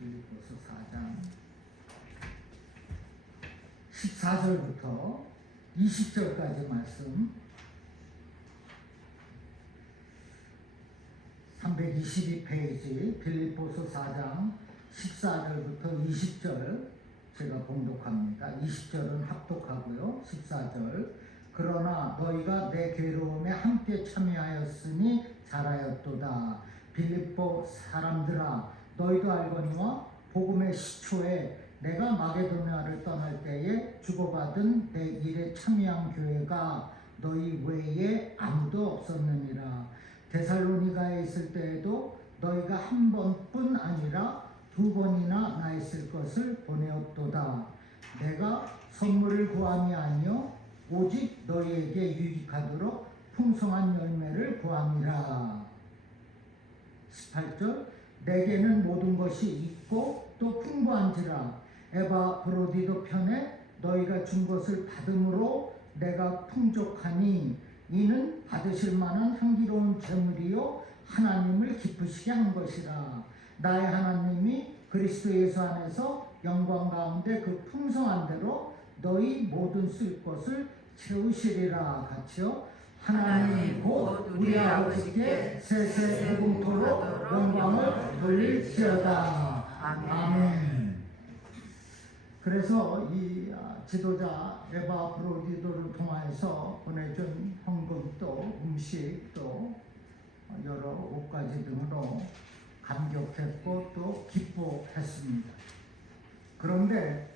빌립보서 4장 14절부터 20절까지 말씀, 322페이지 빌립보서 4장 14절부터 20절 제가 봉독합니다. 20절은 합독하고요. 14절, 그러나 너희가 내 괴로움에 함께 참여하였으니 잘하였도다. 빌립보 사람들아, 너희도 알거니와 복음의 시초에 내가 마게도냐를 떠날 때에 주고받은 내 일에 참여한 교회가 너희 외에 아무도 없었느니라. 데살로니가에 있을 때에도 너희가 한 번뿐 아니라 두 번이나 나 있을 것을 보내었도다. 내가 선물을 구함이 아니요 오직 너희에게 유익하도록 풍성한 열매를 구함이라. 18절, 내게는 모든 것이 있고 또 풍부한지라. 에바브로디도 편에 너희가 준 것을 받음으로 내가 풍족하니 이는 받으실 만한 향기로운 제물이요 하나님을 기쁘시게 한 것이라. 나의 하나님이 그리스도 예수 안에서 영광 가운데 그 풍성한 대로 너희 모든 쓸 것을 채우시리라. 같이요. 하나님 곧 우리 아버지께 세세 무궁토록 영광을 돌릴지어다. 아멘. 그래서 이 지도자 에바브로디도를 통하여서 보내준 헌금 또 음식 또 여러 옷가지 등으로 감격했고 또 기뻐했습니다. 그런데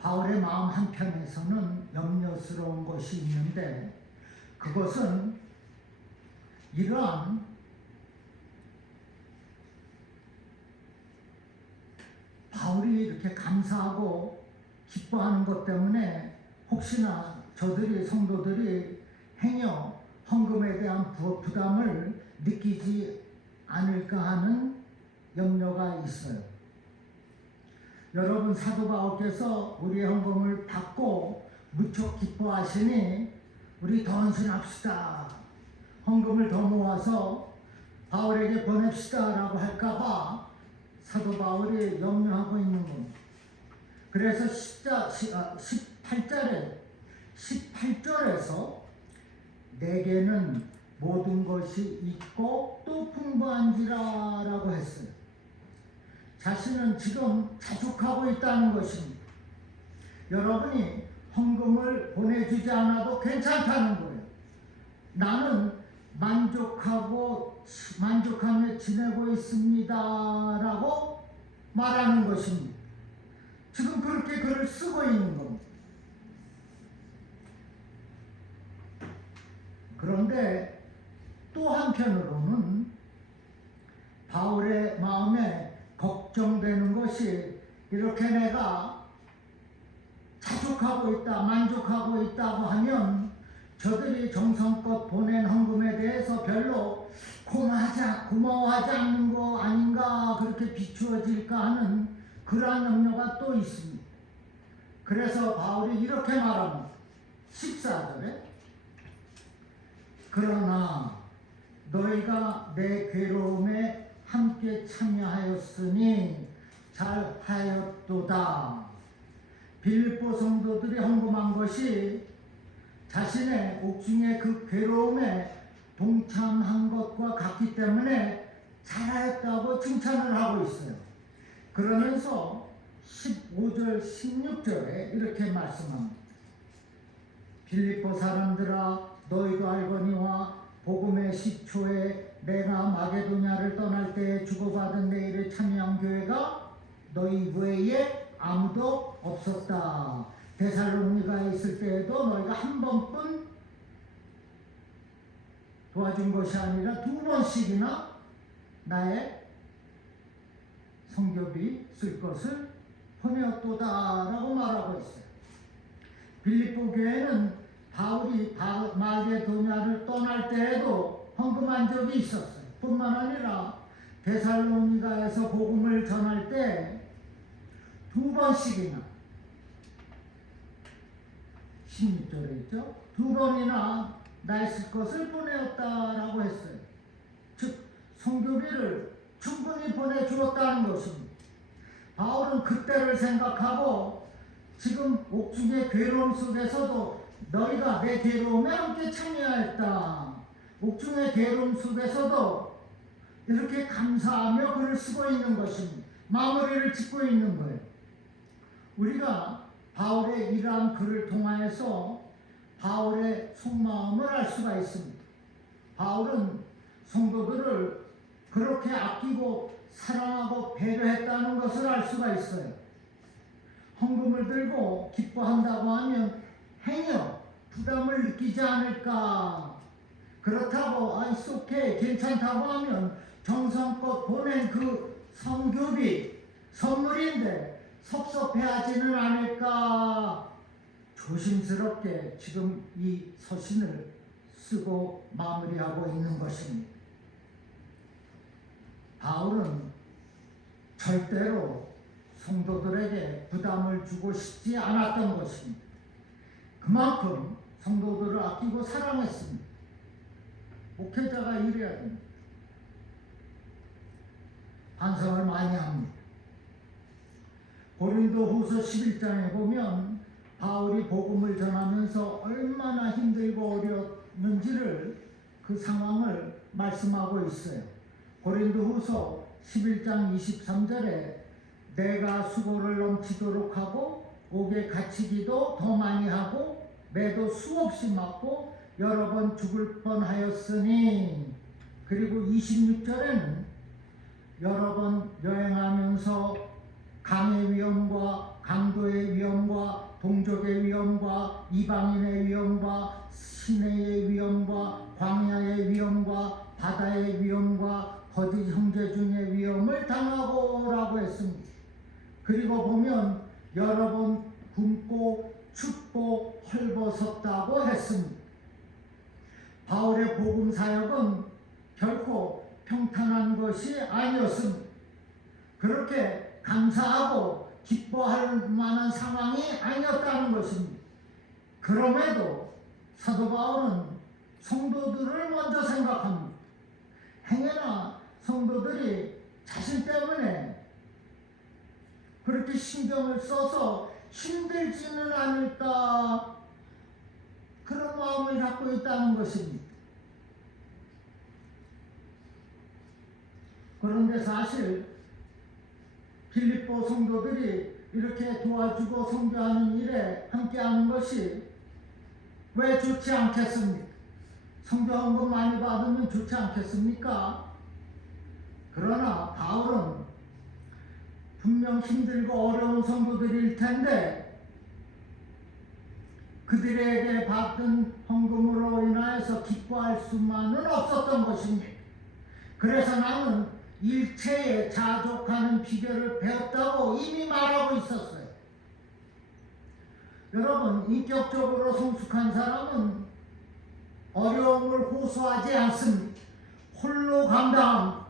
바울의 마음 한편에서는 염려스러운 것이 있는데, 그것은 이러한 바울이 이렇게 감사하고 기뻐하는 것 때문에 혹시나 저들이 성도들이 행여 헌금에 대한 부담을 느끼지 않을까 하는 염려가 있어요. 여러분, 사도 바울께서 우리의 헌금을 받고 무척 기뻐하시니 우리 더 헌신합시다, 헌금을 더 모아서 바울에게 보냅시다 라고 할까봐 사도 바울이 염려하고 있는 겁니다. 그래서 18절에서 내게는 모든 것이 있고 또 풍부한지라 라고 했어요. 자신은 지금 자족하고 있다는 것입니다. 여러분이 헌금을 보내주지 않아도 괜찮다는 거예요. 나는 만족하며 지내고 있습니다 라고 말하는 것입니다. 지금 그렇게 글을 쓰고 있는 겁니다. 그런데 또 한편으로는 바울의 마음에 걱정되는 것이, 이렇게 내가 자족하고 있다, 만족하고 있다고 하면 저들이 정성껏 보낸 헌금에 대해서 별로 고마워하지 않는 거 아닌가, 그렇게 비추어질까 하는 그러한 염려가 또 있습니다. 그래서 바울이 이렇게 말합니다. 14절에, 그러나 너희가 내 괴로움에 함께 참여하였으니 잘하였도다. 빌립보 성도들이 헌금한 것이 자신의 옥중의 그 괴로움에 동참한 것과 같기 때문에 잘하였다고 칭찬을 하고 있어요. 그러면서 15절 16절에 이렇게 말씀합니다. 빌립보 사람들아, 너희도 알거니와 복음의 시초에 내가 마게도냐를 떠날 때 주고받은 내 일에 참여한 교회가 너희 외에 아무도 없었다. 데살로니가에 있을 때에도 너희가 한 번뿐 도와준 것이 아니라 두 번씩이나 나의 성교비 쓸 것을 보내었도다 라고 말하고 있어요. 빌립보 교회는 바울이 마게도냐를 떠날 때에도 헌금한 적이 있었어요. 뿐만 아니라 데살로니가에서 복음을 전할 때 두 번씩이나, 16절에 있죠. 두 번이나 나 있을 것을 보내었다라고 했어요. 즉 성교비를 충분히 보내주었다는 것입니다. 바울은 그때를 생각하고 지금 옥중의 괴로움 속에서도 너희가 내 괴로움에 함께 참여했다. 옥중의 괴로움 속에서도 이렇게 감사하며 글을 쓰고 있는 것입니다. 마무리를 짓고 있는 거예요. 우리가 바울의 이러한 글을 통하여서 바울의 속마음을 알 수가 있습니다. 바울은 성도들을 그렇게 아끼고 사랑하고 배려했다는 것을 알 수가 있어요. 헌금을 들고 기뻐한다고 하면 행여 부담을 느끼지 않을까. 그렇다고 it's okay, 괜찮다고 하면 정성껏 보낸 그 성교비, 선물인데 섭섭해하지는 않을까. 조심스럽게 지금 이 서신을 쓰고 마무리하고 있는 것입니다. 바울은 절대로 성도들에게 부담을 주고 싶지 않았던 것입니다. 그만큼 성도들을 아끼고 사랑했습니다. 목회자가 이래야 됩니다. 반성을 많이 합니다. 고린도후서 11장에 보면 바울이 복음을 전하면서 얼마나 힘들고 어려웠는지를 그 상황을 말씀하고 있어요. 고린도후서 11장 23절에 내가 수고를 넘치도록 하고 옥에 갇히기도 더 많이 하고 매도 수없이 맞고 여러 번 죽을 뻔하였으니, 그리고 26절에는 여러 번 여행하면서 강의 위험과 강도의 위험과 동족의 위험과 이방인의 위험과 시내의 위험과 광야의 위험과 바다의 위험과 거짓 형제 중의 위험을 당하고라고 했습니다. 그리고 보면 여러 번 굶고 춥고 헐벗었다고 했습니다. 바울의 복음 사역은 결코 평탄한 것이 아니었습니다. 그렇게 감사하고 기뻐할 만한 상황이 아니었다는 것입니다. 그럼에도 사도 바울은 성도들을 먼저 생각합니다. 행여나 성도들이 자신 때문에 그렇게 신경을 써서 힘들지는 않을까, 그런 마음을 갖고 있다는 것입니다. 그런데 사실 빌립보 성도들이 이렇게 도와주고 선교하는 일에 함께하는 것이 왜 좋지 않겠습니까? 선교헌금 많이 받으면 좋지 않겠습니까? 그러나 바울은 분명 힘들고 어려운 성도들일 텐데 그들에게 받은 헌금으로 인하여서 기뻐할 수만은 없었던 것입니다. 그래서 나는 일체에 자족하는 비결을 배웠다고 이미 말하고 있었어요. 여러분, 인격적으로 성숙한 사람은 어려움을 호소하지 않습니다. 홀로 감당합니다.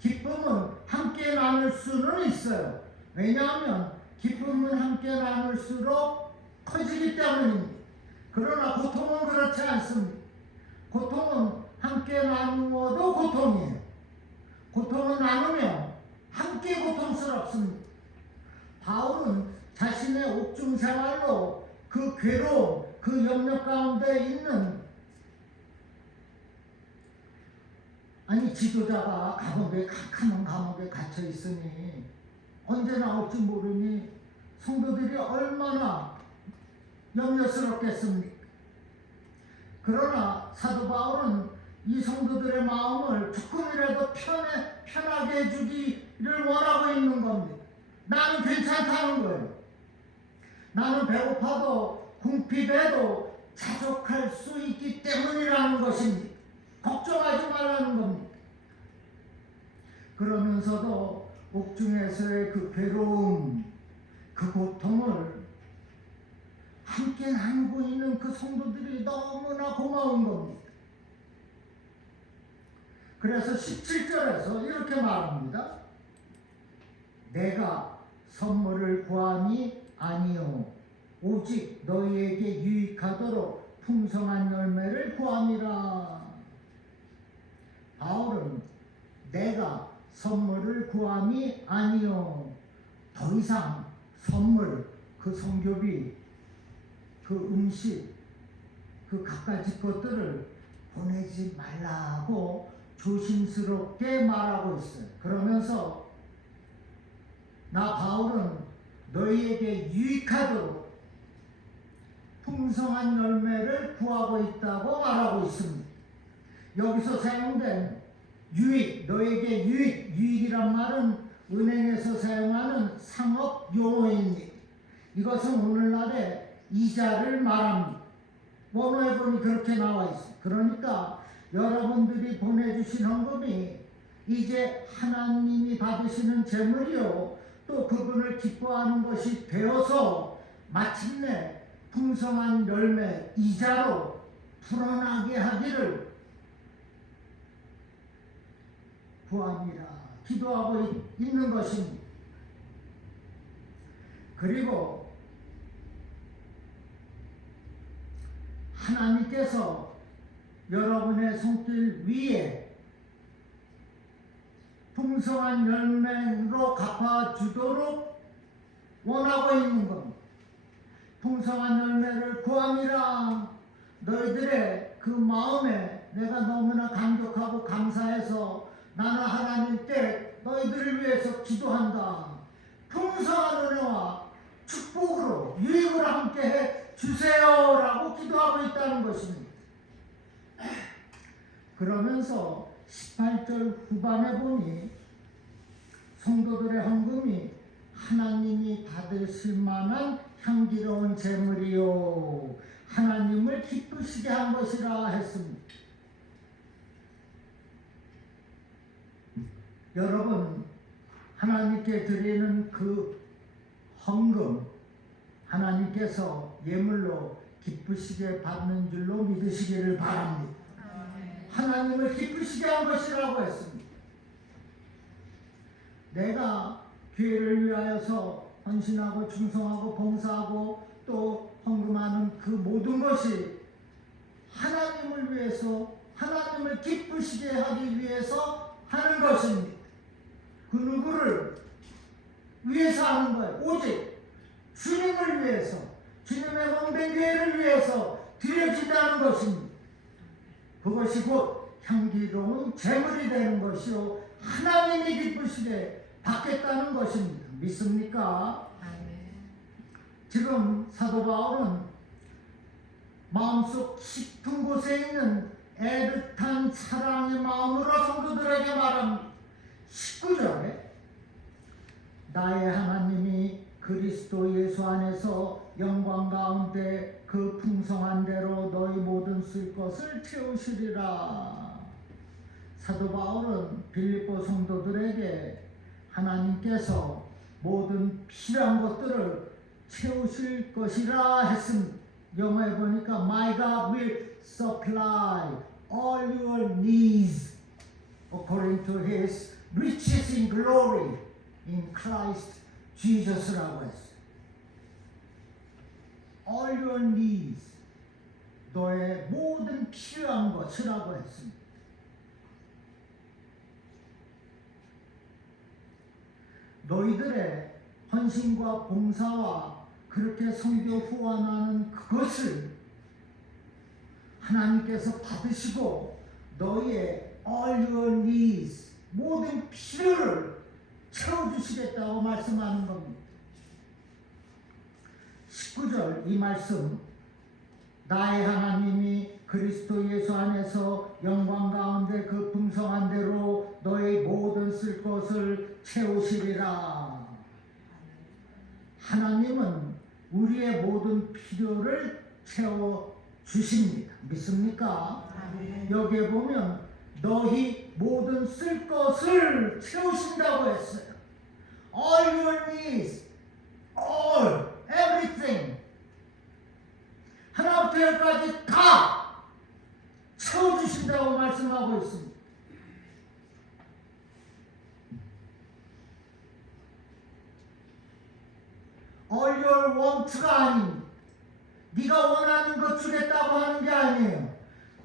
기쁨은 함께 나눌 수는 있어요. 왜냐하면 기쁨은 함께 나눌수록 커지기 때문입니다. 그러나 고통은 그렇지 않습니다. 고통은 함께 나누어도 고통이에요. 고통을 나누면 함께 고통스럽습니다. 바울은 자신의 옥중 생활로 그 괴로움, 그 염려 가운데 있는, 지도자가 캄캄한 감옥에 갇혀 있으니 언제 나올지 모르니 성도들이 얼마나 염려스럽겠습니까? 그러나 사도 바울은 이 성도들의 마음을 조금이라도 편하게 해주기를 원하고 있는 겁니다. 나는 괜찮다는 거예요. 나는 배고파도 궁핍해도 자족할 수 있기 때문이라는 것입니다. 걱정하지 말라는 겁니다. 그러면서도 옥중에서의 그 괴로움, 그 고통을 함께 나누고 있는 그 성도들이 너무나 고마운 겁니다. 그래서 17절에서 이렇게 말합니다. 내가 선물을 구함이 아니요 오직 너희에게 유익하도록 풍성한 열매를 구함이라. 바울은 내가 선물을 구함이 아니요. 더 이상 선물, 그 성교비, 그 음식, 그 갖가지 것들을 보내지 말라고 조심스럽게 말하고 있어요. 그러면서 나 바울은 너희에게 유익하도록 풍성한 열매를 구하고 있다고 말하고 있습니다. 여기서 사용된 유익, 너에게 유익이란 말은 은행에서 사용하는 상업 용어입니다. 이것은 오늘날의 이자를 말합니다. 원어에 보니 그렇게 나와 있어요. 그러니까 여러분들이 보내주신 헌금이 이제 하나님이 받으시는 재물이요, 또 그분을 기뻐하는 것이 되어서 마침내 풍성한 열매, 이자로 불어나게 하기를 구합니다. 기도하고 있는 것입니다. 그리고 하나님께서 여러분의 손길 위에 풍성한 열매로 갚아주도록 원하고 있는 겁니다. 풍성한 열매를 구함이라. 너희들의 그 마음에 내가 너무나 감격하고 감사해서 나는 하나님께 너희들을 위해서 기도한다. 풍성한 은혜와 축복으로 유익을 함께 해 주세요라고 기도하고 있다는 것입니다. 그러면서 18절 후반에 보니 성도들의 헌금이 하나님이 받으실 만한 향기로운 제물이요 하나님을 기쁘시게 한 것이라 했습니다. 여러분, 하나님께 드리는 그 헌금 하나님께서 예물로 기쁘시게 받는 줄로 믿으시기를 바랍니다. 하나님을 기쁘시게 한 것이라고 했습니다. 내가 교회를 위하여서 헌신하고 충성하고 봉사하고 또 헌금하는 그 모든 것이 하나님을 위해서, 하나님을 기쁘시게 하기 위해서 하는 것입니다. 그 누구를 위해서 하는 거예요. 오직 주님을 위해서, 주님의 몸된 교회를 위해서 드려진다는 것입니다. 그것이 곧 향기로운 제물이 되는 것이요 하나님이 기쁘시게 받겠다는 것입니다. 믿습니까? 지금 사도 바울은 마음속 깊은 곳에 있는 애틋한 사랑의 마음으로 성도들에게 말합니다. 19절에 나의 하나님이 그리스도 예수 안에서 영광 가운데 그 풍성한 대로 너희 모든 쓸 것을 채우시리라. 사도 바울은 빌립보 성도들에게 하나님께서 모든 필요한 것들을 채우실 것이라 했습니다. 영어에 보니까 My God will supply all your needs according to His riches in glory in Christ Jesus라고 했어요. All your needs, 너의 모든 필요한 것이라고 했습니다. 너희들의 헌신과 봉사와 그렇게 선교 후원하는 그것을 하나님께서 받으시고 너희의 all your needs, 모든 필요를 채워주시겠다고 말씀하는 겁니다. 19절 이 말씀, 나의 하나님이 그리스도 예수 안에서 영광 가운데 그 풍성한 대로 너희 모든 쓸 것을 채우시리라. 하나님은 우리의 모든 필요를 채워주십니다. 믿습니까? 여기에 보면 너희 모든 쓸 것을 채우신다고 했어요. All your needs, all, everything. 하나부터 열까지 다 채워주신다고 말씀하고 있습니다. All your want가 아닙니다. 네가 원하는 것 주겠다고 하는 게 아니에요.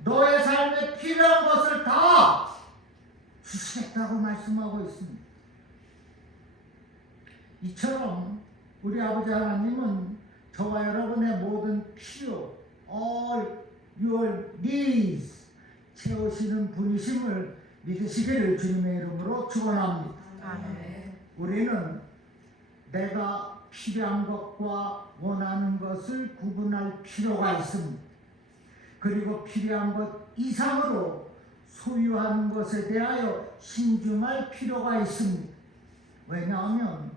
너의 삶에 필요한 것을 다 주시겠다. 주시겠다고 말씀하고 있습니다. 이처럼 우리 아버지 하나님은 저와 여러분의 모든 필요, all your needs 채우시는 분이심을 믿으시기를 주님의 이름으로 축원합니다. 아멘. 우리는 내가 필요한 것과 원하는 것을 구분할 필요가 있습니다. 그리고 필요한 것 이상으로 소유하는 것에 대하여 신중할 필요가 있습니다. 왜냐하면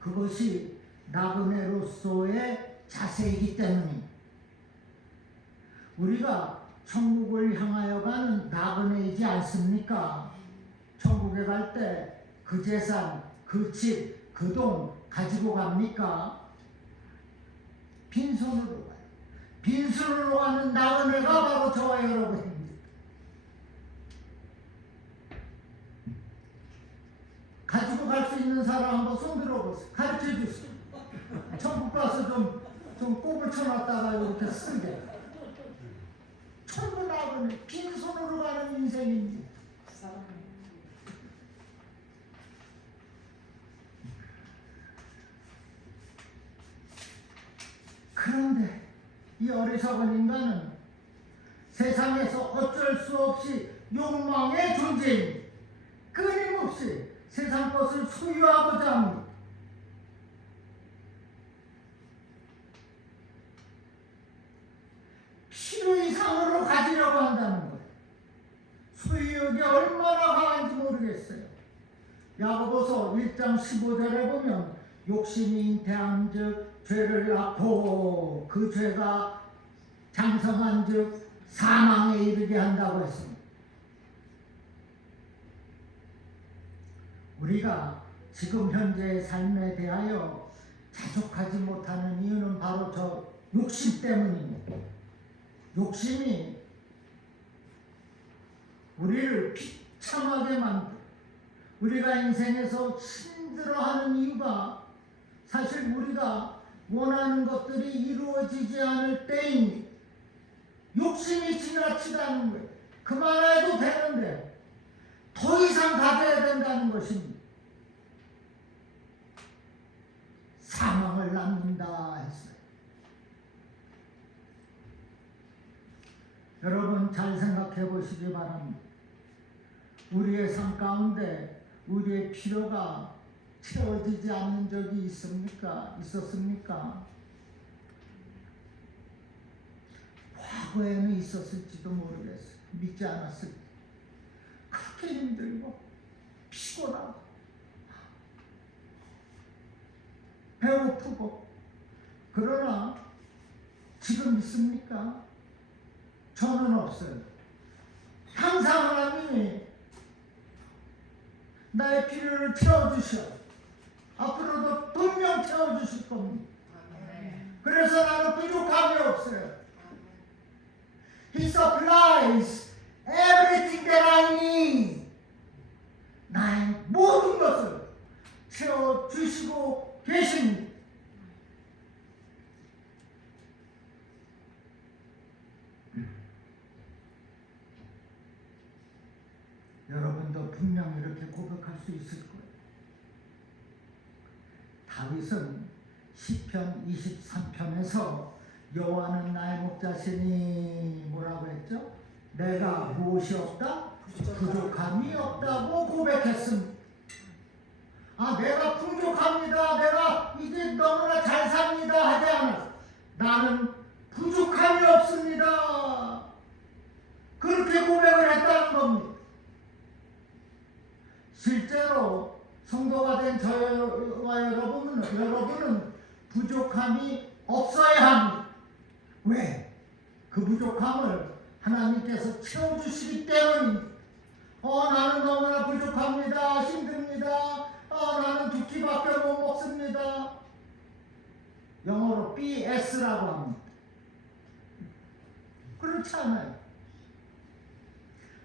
그것이 나그네로서의 자세이기 때문입니다. 우리가 천국을 향하여 가는 나그네이지 않습니까? 천국에 갈 때 그 재산, 그 집, 그 돈 가지고 갑니까? 빈손으로 가요. 빈손으로 가는 나그네가 바로 저와 여러분입니다. 가지고 갈 수 있는 사람 한번 손 들어보세요. 가르쳐 주세요. 천국 가서 좀 꼽을 쳐놨다가 이렇게 쓰게. 천국 나그네 빈손으로 가는 인생입니다. 그런데 이 어리석은 인간은 세상에서 어쩔 수 없이 욕망의 존재입니다. 끊임없이 세상 것을 소유하고자 합니다. 필요 이상으로 가지려고 한다는 거예요. 소유욕이 얼마나 강한지 모르겠어요. 야고보서 1장 15절에 보면 욕심이 잉태한즉 죄를 낳고 그 죄가 장성한즉 사망에 이르게 한다고 했습니다. 우리가 지금 현재의 삶에 대하여 자족하지 못하는 이유는 바로 저 욕심 때문입니다. 욕심이 우리를 비참하게 만들어 우리가 인생에서 힘들어하는 이유가 사실 우리가 원하는 것들이 이루어지지 않을 때입니다. 욕심이 지나치다는 거예요. 그만해도 되는데 더 이상 가져야 된다는 것입니다. 사망을 낳는다 했어요. 여러분 잘 생각해 보시기 바랍니다. 우리의 삶 가운데 우리의 필요가 채워지지 않는 적이 있었습니까? 과거에는 있었을지도 모르겠어요. 믿지 않았을 때. 그렇게 힘들고 피곤하고 배고프고 그러나 지금 있습니까? 저는 없어요. 항상 하나님이 나의 필요를 채워주셔. 앞으로도 분명 채워주실 겁니다. 그래서 나는 부족함이 없어요. He supplies everything that I need. 나의 모든 것을 채워주시고 계십니다. 여러분도 분명 이렇게 고백할 수 있을 거예요. 다윗은 시편 23편에서 여호와는 나의 목자시니 뭐라고 했죠? 내가 무엇이 없다? 부족함이 없다고 고백했습니다. 내가 부족합니다. 내가 이제 너무나 잘 삽니다. 하지 않았어요. 나는 부족함이 없습니다. 그렇게 고백을 했다는 겁니다. 실제로 성도가 된 저와 여러분은 부족함이 없어야 합니다. 왜? 그 부족함을 하나님께서 채워주시기 때문입니다. 나는 너무나 부족합니다. 힘듭니다. 나는 두 끼밖에 못 먹습니다. 영어로 BS라고 합니다. 그렇지 않아요.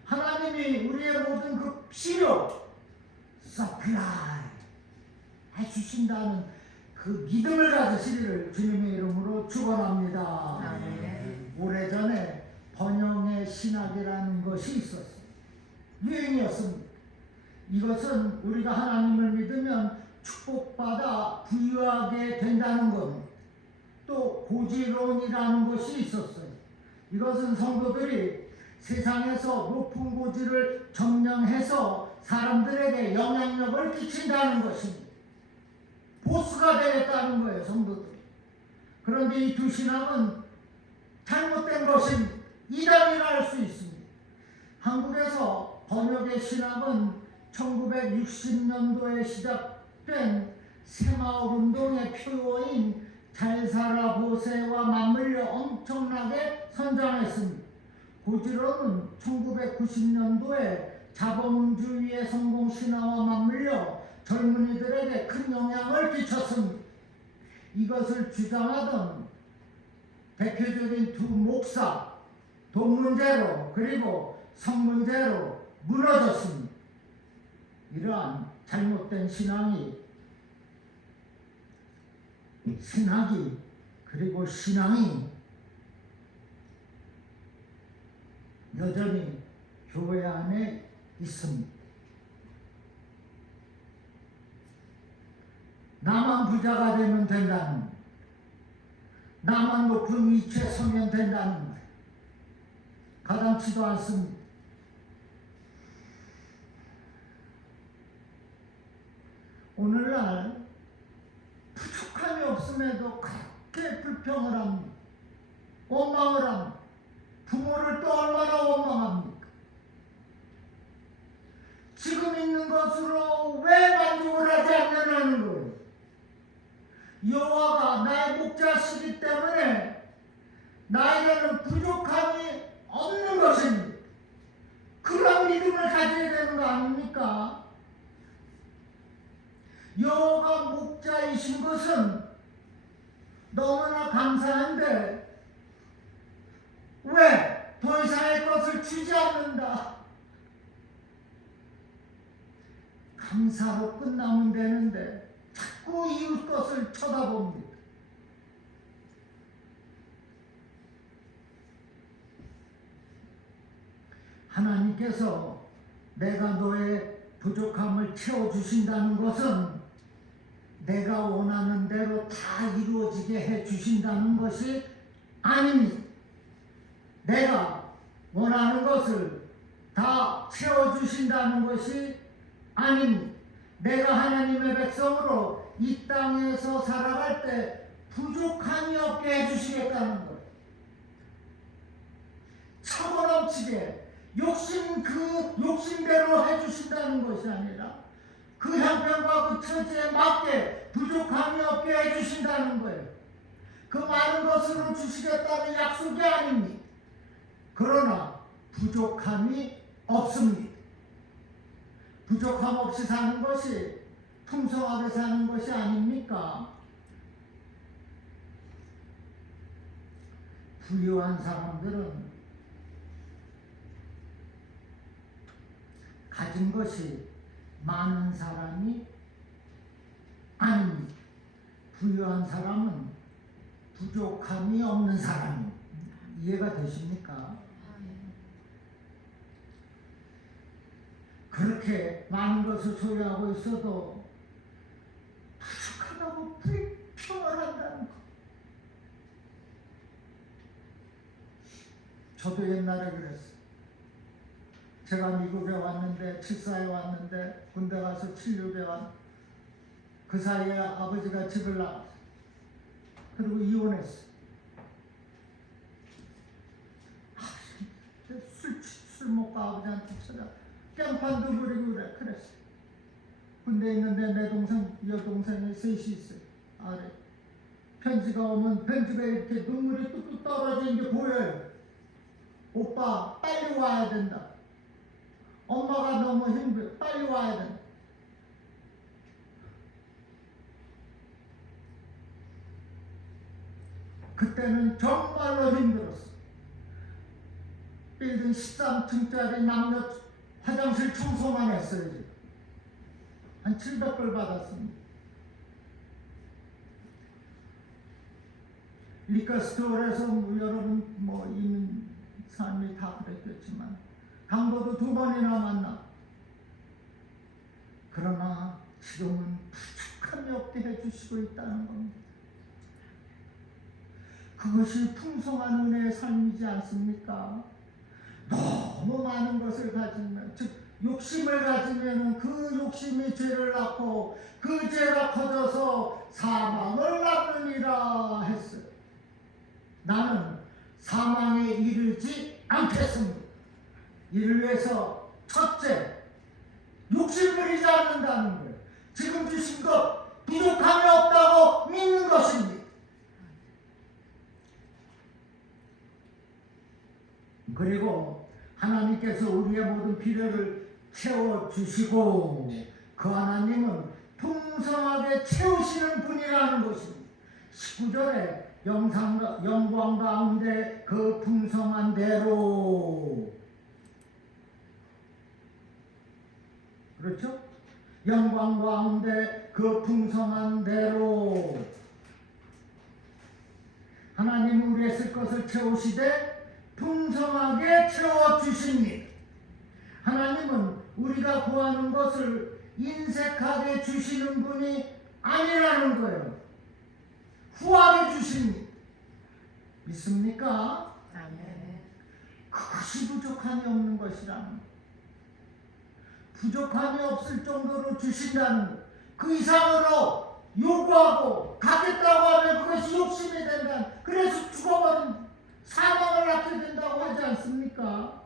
하나님이 우리의 모든 그 필요 supply 해주신다는 그 믿음을 가지시기를 주님의 이름으로 축원합니다. 네. 오래전에 번영의 신학이라는 것이 있었어요. 유행이었습니다. 이것은 우리가 하나님을 믿으면 축복받아 부유하게 된다는 겁니다. 또 고지론이라는 것이 있었어요. 이것은 성도들이 세상에서 높은 고지를 점령해서 사람들에게 영향력을 끼친다는 것입니다. 보스가 되겠다는 거예요, 성도들이. 그런데 이 두 신앙은 잘못된 것입니다. 이단이라 할 수 있습니다. 한국에서 번역의 신학은 1960년도에 시작된 새마을운동의 표어인 잘 살아 보세와 맞물려 엄청나게 선장했습니다. 고지론은 1990년도에 자본주의의 성공신화와 맞물려 젊은이들에게 큰 영향을 끼쳤습니다. 이것을 주장하던 대표적인 두 목사, 돈 문제로 그리고 성 문제로 무너졌습니다. 이러한 잘못된 신학이 그리고 신앙이 여전히 교회 안에 있습니다. 나만 부자가 되면 된다는 것, 나만 높은 위치에 서면 된다는 것, 가당치도 않습니다. 오늘날 부족함이 없음에도 그렇게 불평을 합니다. 원망을 합니다. 부모를 또 얼마나 원망합니까? 지금 있는 것으로 왜 만족을 하지 않느냐는 거예요. 여호와가 나의 목자시기 때문에 나에게는 부족함이 없는 것입니다. 그런 믿음을 가져야 되는 거 아닙니까? 여호와가 목자이신 것은 너무나 감사한데 왜 더 이상의 것을 주지 않는다? 감사로 끝나면 되는데 자꾸 이웃 것을 쳐다봅니다. 하나님께서 내가 너의 부족함을 채워주신다는 것은 내가 원하는 대로 다 이루어지게 해주신다는 것이 아닙니다. 내가 원하는 것을 다 채워주신다는 것이 아닙니다. 내가 하나님의 백성으로 이 땅에서 살아갈 때 부족함이 없게 해주시겠다는 거예요. 차고 넘치게 욕심대로 해주신다는 것이 아니라 그 형편과 그 처지에 맞게 부족함이 없게 해주신다는 거예요. 그 많은 것으로 주시겠다는 약속이 아닙니다. 그러나 부족함이 없습니다. 부족함 없이 사는 것이 풍성하게 사는 것이 아닙니까? 부유한 사람들은 가진 것이 많은 사람이 아닙니다. 부유한 사람은 부족함이 없는 사람입니다. 이해가 되십니까? 그렇게 많은 것을 소유하고 있어도 부족하다고 불평을 한다는 것. 저도 옛날에 그랬어요. 제가 미국에 왔는데, 칠사에 왔는데, 군대 가서 76에 왔는데, 그 사이에 아버지가 집을 나갔어요. 그리고 이혼했어요. 술 먹고 아버지한테 찾아 깽판도 부리고 그랬어요. 군대에 있는데 내 동생, 여동생이 셋이 있어요. 아래. 편지가 오면 편지가 이렇게 눈물이 뚝뚝 떨어지는 게 보여요. 오빠 빨리 와야 된다. 엄마가 너무 힘들어. 빨리 와야 된다. 그때는 정말로 힘들었어. 빌딩 13층짜리 남녀 화장실 청소만 했어요. 지금. 한 700불 받았습니다. 리커스토어에서 여러분 있는 사람이 다 그랬겠지만 강도도 2번이나 만나. 그러나 지금은 부족함이 없게 해주시고 있다는 겁니다. 그것이 풍성한 은혜의 삶이지 않습니까? 너무 많은 것을 가지면, 즉 욕심을 가지면 그 욕심이 죄를 낳고 그 죄가 커져서 사망을 낳느니라 했어요. 나는 사망에 이르지 않겠습니다. 이를 위해서 첫째, 욕심 부리지 않는다는 거예요. 지금 주신 것 부족함이 없다고 믿는 것입니다. 그리고 하나님께서 우리의 모든 필요를 채워주시고 그 하나님은 풍성하게 채우시는 분이라는 것입니다. 19절에 영광 가운데 그 풍성한 대로, 그렇죠? 영광 가운데 그 풍성한 대로 하나님 우리의 쓸 것을 채우시되 풍성하게 채워주십니다. 하나님은 우리가 구하는 것을 인색하게 주시는 분이 아니라는 거예요. 후하게 주십니다. 믿습니까? 아멘. 그것이 부족함이 없는 것이라는 거예요. 부족함이 없을 정도로 주신다는 거예요. 그 이상으로 요구하고 가겠다고 하면 그것이 욕심이 된다. 그래서 죽어버린 사망을 낳게 된다고 하지 않습니까?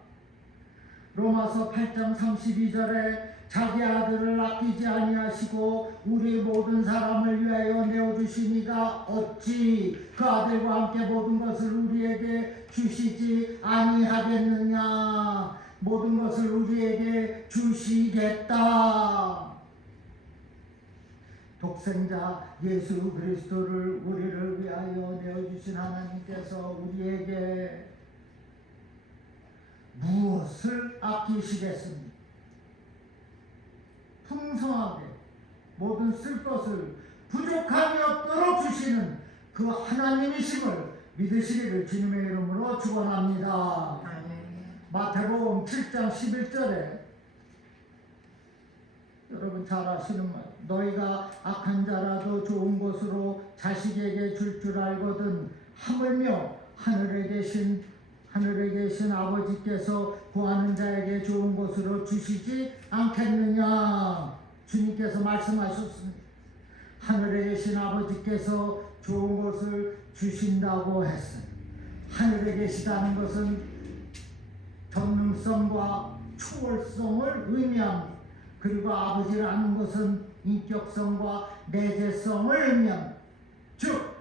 로마서 8장 32절에 자기 아들을 아끼지 아니하시고 우리 모든 사람을 위하여 내어주시니가 어찌 그 아들과 함께 모든 것을 우리에게 주시지 아니하겠느냐. 모든 것을 우리에게 주시겠다. 독생자 예수 그리스도를 우리를 위하여 내어주신 하나님께서 우리에게 무엇을 아끼시겠습니까? 풍성하게 모든 쓸 것을 부족함이 없도록 주시는 그 하나님이심을 믿으시기를 주님의 이름으로 축원합니다. 마태복음 7장 11절에 여러분 잘 아시는 말, 너희가 악한 자라도 좋은 것으로 자식에게 줄 알거든 하물며 하늘에 계신 아버지께서 구하는 자에게 좋은 것으로 주시지 않겠느냐. 주님께서 말씀하셨습니다. 하늘에 계신 아버지께서 좋은 것을 주신다고 했어요. 하늘에 계시다는 것은 전능성과 초월성을 의미합니다. 그리고 아버지라는 것은 인격성과 내재성을 의미합니다. 즉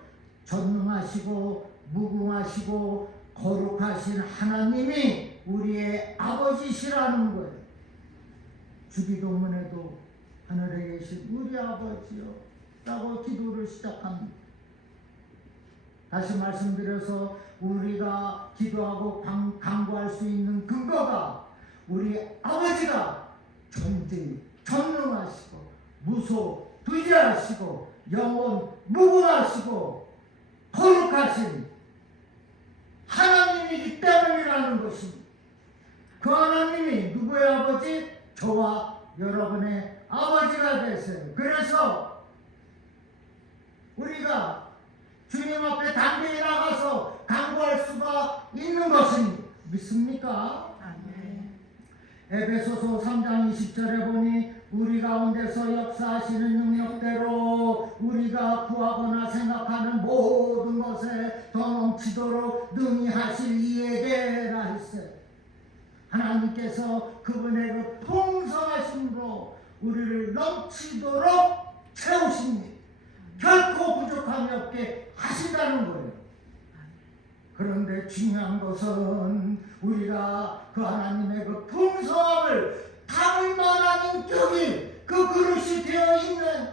전능하시고 무궁하시고 거룩하신 하나님이 우리의 아버지시라는 거예요. 주기도문에도 하늘에 계신 우리 아버지요 라고 기도를 시작합니다. 다시 말씀드려서 우리가 기도하고 간구할 수 있는 근거가 우리 아버지가 전능하시고 무소부지하시고 영원 무궁하시고 거룩하신 하나님이기 때문이라는 것입니다. 그 하나님이 누구의 아버지? 저와 여러분의 아버지가 되세요. 그래서 우리가 주님 앞에 담대히 나가서 간구할 수가 있는 것입니다. 믿습니까? 아멘. 에베소서 3장 20절에 보니 우리 가운데서 역사하시는 능력대로 우리가 구하거나 생각하는 모든 것에 더 넘치도록 능히 하실 이에게라 했어요. 하나님께서 그분의 그 풍성하심으로 우리를 넘치도록 채우십니다. 결코 부족함이 없게 하신다는 거예요. 그런데 중요한 것은 우리가 그 하나님의 그 풍성함을 담을 만한 인격이 그 그릇이 되어 있는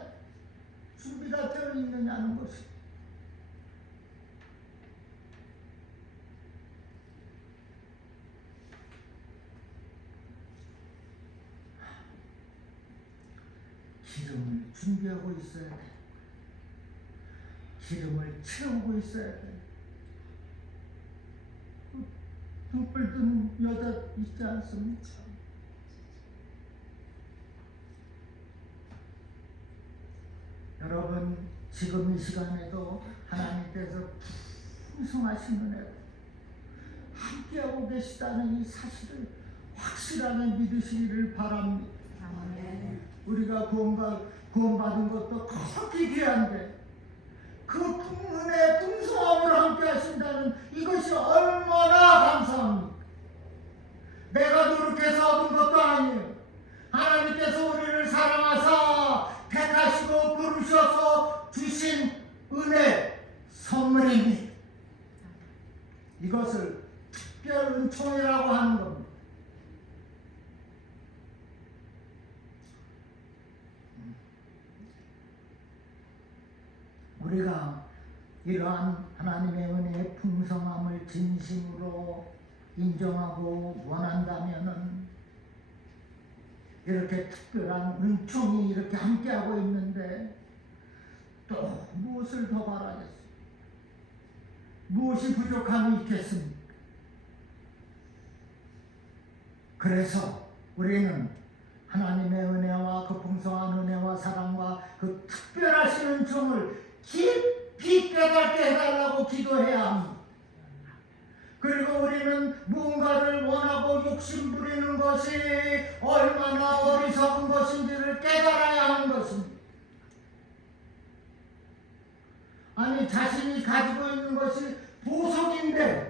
준비가 되어 있느냐는 것입니다. 기름을 준비하고 있어야 돼. 기름을 채우고 있어야 돼. 등불 든 여자 있지 않습니까? 여러분, 지금 이 시간에도 하나님께서 풍성하신 은혜로 함께하고 계시다는 이 사실을 확실하게 믿으시기를 바랍니다. 아멘. 우리가 구원받은 것도 그렇게 귀한데 그 은혜의 풍성함을 함께 하신다는 이것이 얼마나 감사합니까? 내가 노력해서 얻은 것도 아니에요. 하나님께서 우리를 사랑하사 택하시고 부르셔서 주신 은혜 선물입니다. 이것을 특별 은총이라고 하는 겁니다. 우리가 이러한 하나님의 은혜의 풍성함을 진심으로 인정하고 원한다면은 이렇게 특별한 은총이 이렇게 함께하고 있는데 또 무엇을 더 바라겠습니까? 무엇이 부족함이 있겠습니까? 그래서 우리는 하나님의 은혜와 그 풍성한 은혜와 사랑과 그 특별하신 은총을 깊이 깨닫게 해달라고 기도해야 합니다. 그리고 우리는 무언가를 원하고 욕심 부리는 것이 얼마나 어리석은 것인지를 깨달아야 하는 것입니다. 아니, 자신이 가지고 있는 것이 보석인데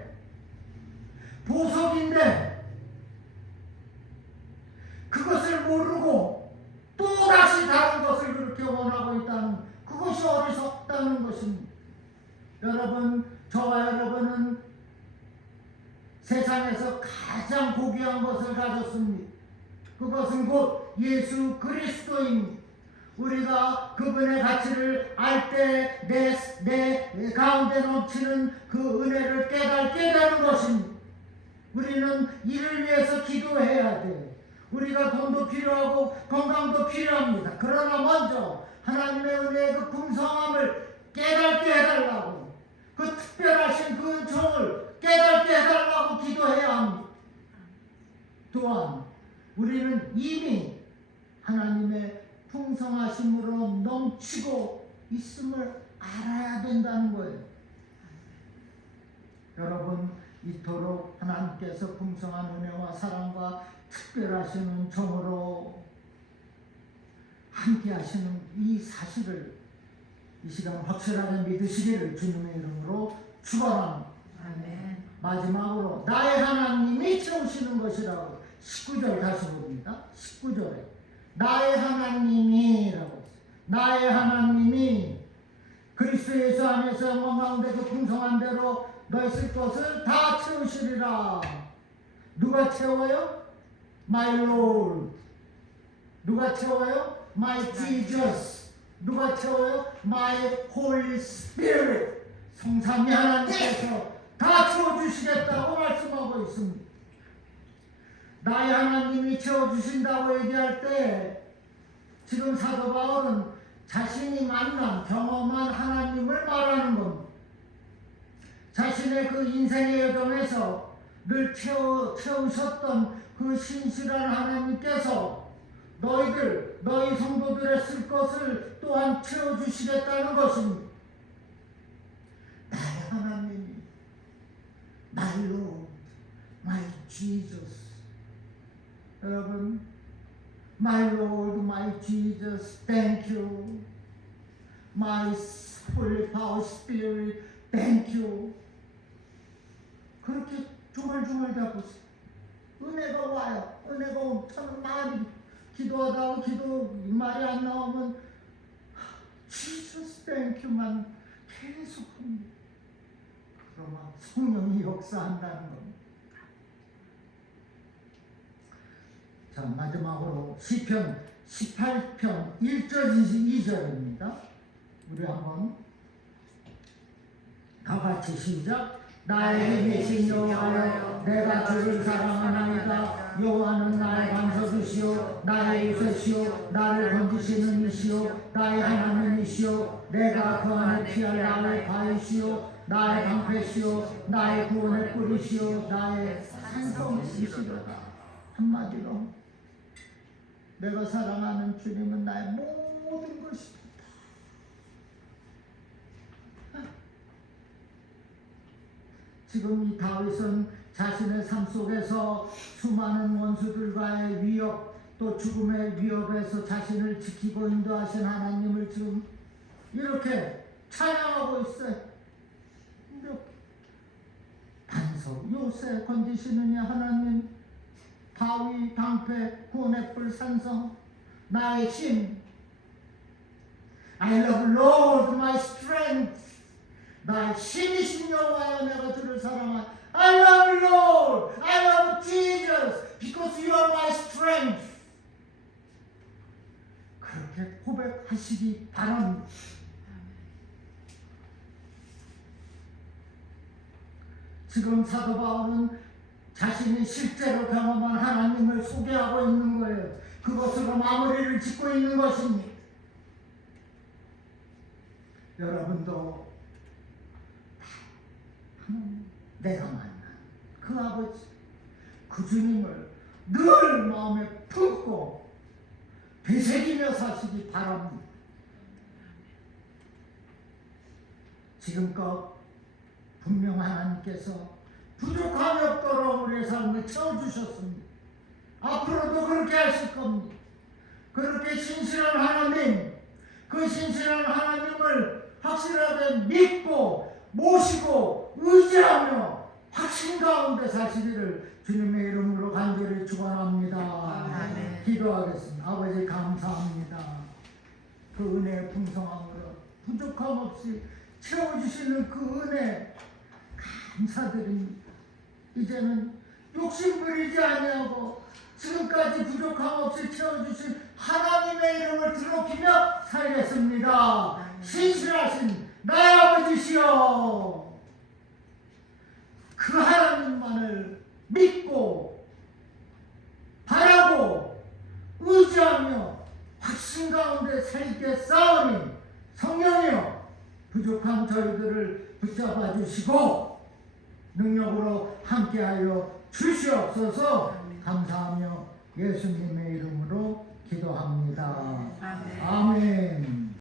그것을 모르고 또 다시 다른 것을 그렇게 원하고 있다는, 그것이 어리석다는 것입니다. 여러분, 저와 여러분은 세상에서 가장 고귀한 것을 가졌습니다. 그것은 곧 예수 그리스도입니다. 우리가 그분의 가치를 알 때 내 가운데 넘치는 그 은혜를 깨닫게 되는 것입니다. 우리는 이를 위해서 기도해야 돼. 우리가 돈도 필요하고 건강도 필요합니다. 그러나 먼저 하나님의 은혜의 그 풍성함을 깨닫게 해달라고, 그 특별하신 그 은총을 깨닫게 해달라고 기도해야 합니다. 또한 우리는 이미 하나님의 풍성하심으로 넘치고 있음을 알아야 된다는 거예요. 여러분, 이토록 하나님께서 풍성한 은혜와 사랑과 특별하신 은총으로 함께 하시는 이 사실을 이 시간 확실하게 믿으시기를 주님의 이름으로 축원합니다. 아멘. 마지막으로 나의 하나님이 채우시는 것이라고 19절 다시 봅니다. 19절에 나의 하나님이라고 했어요. 나의 하나님이 그리스도 예수 안에서 영광 가운데 그 풍성한 대로 너희 쓸 것을 다 채우시리라. 누가 채워요? My Lord. 누가 채워요? My Jesus. 누가 채워요? My Holy Spirit. 성삼위 하나님께서 다 채워주시겠다고 말씀하고 있습니다. 나의 하나님이 채워주신다고 얘기할 때 지금 사도 바울은 자신이 만난 경험한 하나님을 말하는 겁니다. 자신의 그 인생의 여정에서 늘 채우셨던 그 신실한 하나님께서 너희 성도들의 쓸 것을 또한 채워주시겠다는 것입니다. 나의 하나님이 My Lord, My Jesus. 여러분, My Lord, My Jesus, thank you. My Holy Power Spirit, thank you. 그렇게 중얼중얼 잡으세요. 은혜가 와요. 은혜가 오면 저는 말이 기도하다가 기도 말이 안 나오면 Jesus, thank you만 계속합니다. 그러면 성령이 역사한다는 겁니다. 자, 마지막으로 시편 18편 1절 2절입니다. 우리 한번 다 같이 시작. 나의 힘이신 여호와여, 내가 주를 사랑하나이다. 여호와는 나의 반석이시오 나의 요새시오 나를 건지시는 이시오 나의 하나님이시오 내가 그 안에 피할 나의 바위시오 나의 방패시오 나의 구원의 뿌리시오 나의 산성이시로다. 한마디로 내가 사랑하는 주님은 나의 모든 것이다. 지금 이 다윗은 자신의 삶 속에서 수많은 원수들과의 위협 또 죽음의 위협에서 자신을 지키고 인도하신 하나님을 지금 이렇게 찬양하고 있어요. 이렇게 반석 요새 건지시느냐 하나님 바위 방패 구원의 뿔 산성 나의 힘 I love Lord my strength 나의 힘이신 여호와여 내가 주를 사랑하니 I love Lord I love Jesus because you are my strength 그렇게 고백하시기 바랍니다. 지금 사도 바울은 자신이 실제로 경험한 하나님을 소개하고 있는 거예요. 그것으로 마무리를 짓고 있는 것입니다. 여러분도 내가 만난 그 아버지 그 주님을 늘 마음에 품고 되새기며 사시기 바랍니다. 지금껏 분명 하나님께서 부족함이 없도록 우리의 삶을 채워주셨습니다. 앞으로도 그렇게 하실 겁니다. 그렇게 신실한 하나님, 그 신실한 하나님을 확실하게 믿고 모시고 의지하며 확신 가운데 사시기를 주님의 이름으로 간절히 축원합니다. 아멘. 기도하겠습니다. 아버지 감사합니다. 그 은혜의 풍성함으로 부족함 없이 채워주시는 그 은혜 감사드립니다. 이제는 욕심부리지 아니하고 지금까지 부족함 없이 채워주신 하나님의 이름을 드높이며 살겠습니다. 신실하신 나의 아버지시여 그 하나님만을 믿고 바라고 의지하며 확신 가운데 살겠사오니 성령이여 부족한 저희들을 붙잡아 주시고 능력으로 함께하여 주시옵소서. 감사하며 예수님의 이름으로 기도합니다. 아멘. 아멘.